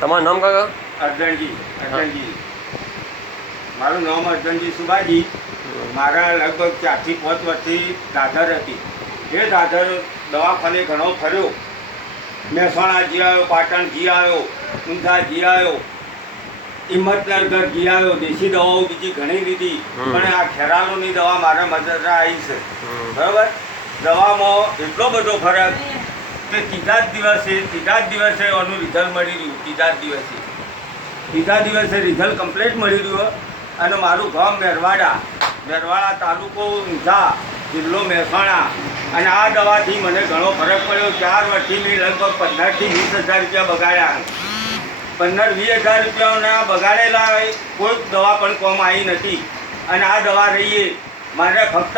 તમારું નામ કાકા? અર્જનજી અર્જણજી. મારું નામ અર્જનજી સુભાજી મારા લગભગ ચારથી પાંચ વર્ષથી દાદર હતી. એ દાદર દવાખાને ઘણો ફર્યો. મહેસાણા જી આવ્યો પાટણ જી આવ્યો ઊંઝા જી આવ્યો હિંમતનગર જી આવ્યો દેશી દવાઓ બીજી ઘણી લીધી. પણ આ ખેરાલોની દવા મારા મદદમાં આવી છે. બરાબર? દવામાં એટલો બધો ફરક કે ત્રીજા જ દિવસે, ત્રીજા જ દિવસે એનું રિઝલ્ટ મળી રહ્યું, ત્રીજા જ દિવસે. ત્રીજા દિવસે રિઝલ્ટ કમ્પ્લીટ મળી રહ્યું અને મારું ગામ મેરવાડા મેરવાડા તાલુકો ઊંઝા, જિલ્લો મહેસાણા. અને આ દવાથી મને ઘણો ફરક પડ્યો. ચાર વર્ષથી મેં લગભગ પંદરથી વીસ હજાર રૂપિયા બગાડ્યા પંદર, વીસ હજાર રૂપિયાના બગાડેલા કોઈ દવા પણ કોમ આવી નથી. અને આ દવા રહીએ. મારે ફક્ત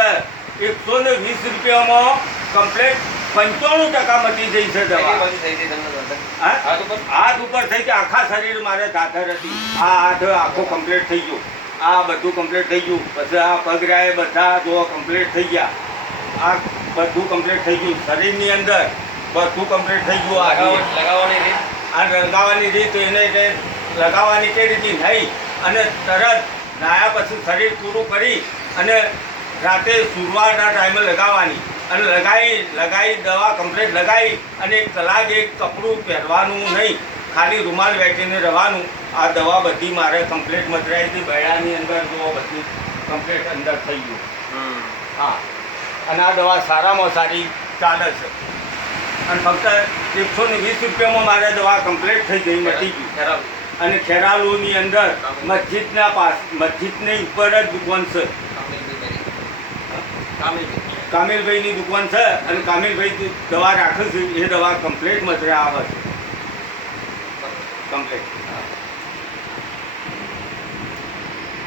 એકસો ને વીસ રૂપિયામાં કમ્પ્લેટ પંચાણું ટકા મટી જઈ છે દવા? હાથ ઉપર? થઈ ગયો આખા શરીર મારે દાદર હતી. આ હાથ આખો કમ્પ્લીટ થઈ ગયો. આ બધું કમ્પ્લીટ થઈ ગયું. પછી આ પગરાએ બધા જો કમ્પ્લીટ થઈ ગયા. આ બધું કમ્પ્લીટ થઈ ગયું. શરીરની અંદર બધું કમ્પ્લીટ થઈ ગયું આ રીતે. આ લગાવવાની રીત એને લગાવવાની કઈ રીતે નહીં. અને તરત નાયા પછી શરીર પૂરું કરી અને રાતે સુરવાના ટાઈમે લગાવવાની. અને લગાવી લગાવી દવા કમ્પ્લેટ લગાવી અને કલાક એક કપડું પહેરવાનું નહીં. ખાલી રૂમાલ વેચીને રહેવાનું. આ દવા બધી મારે કમ્પ્લેટ મતરાઈ હતી. બૈડાની અંદર જો બધી કમ્પ્લેટ અંદર થઈ ગયું. હા. અને આ દવા સારામાં સારી ચાલે છે. અને ફક્ત એકસો ને વીસ રૂપિયામાં મારે દવા કમ્પ્લેટ થઈ ગઈ મટી ગઈ. અને ખેરાલુની અંદર મસ્જિદના પાસ મસ્જિદની ઉપર જ દુકાન છે. કામિલભાઈની દુકાન છે અને કામિલભાઈ દવા રાખે છે, એ દવા કમ્પ્લેટ મતરે આવે છે. કમ્પ્લીટ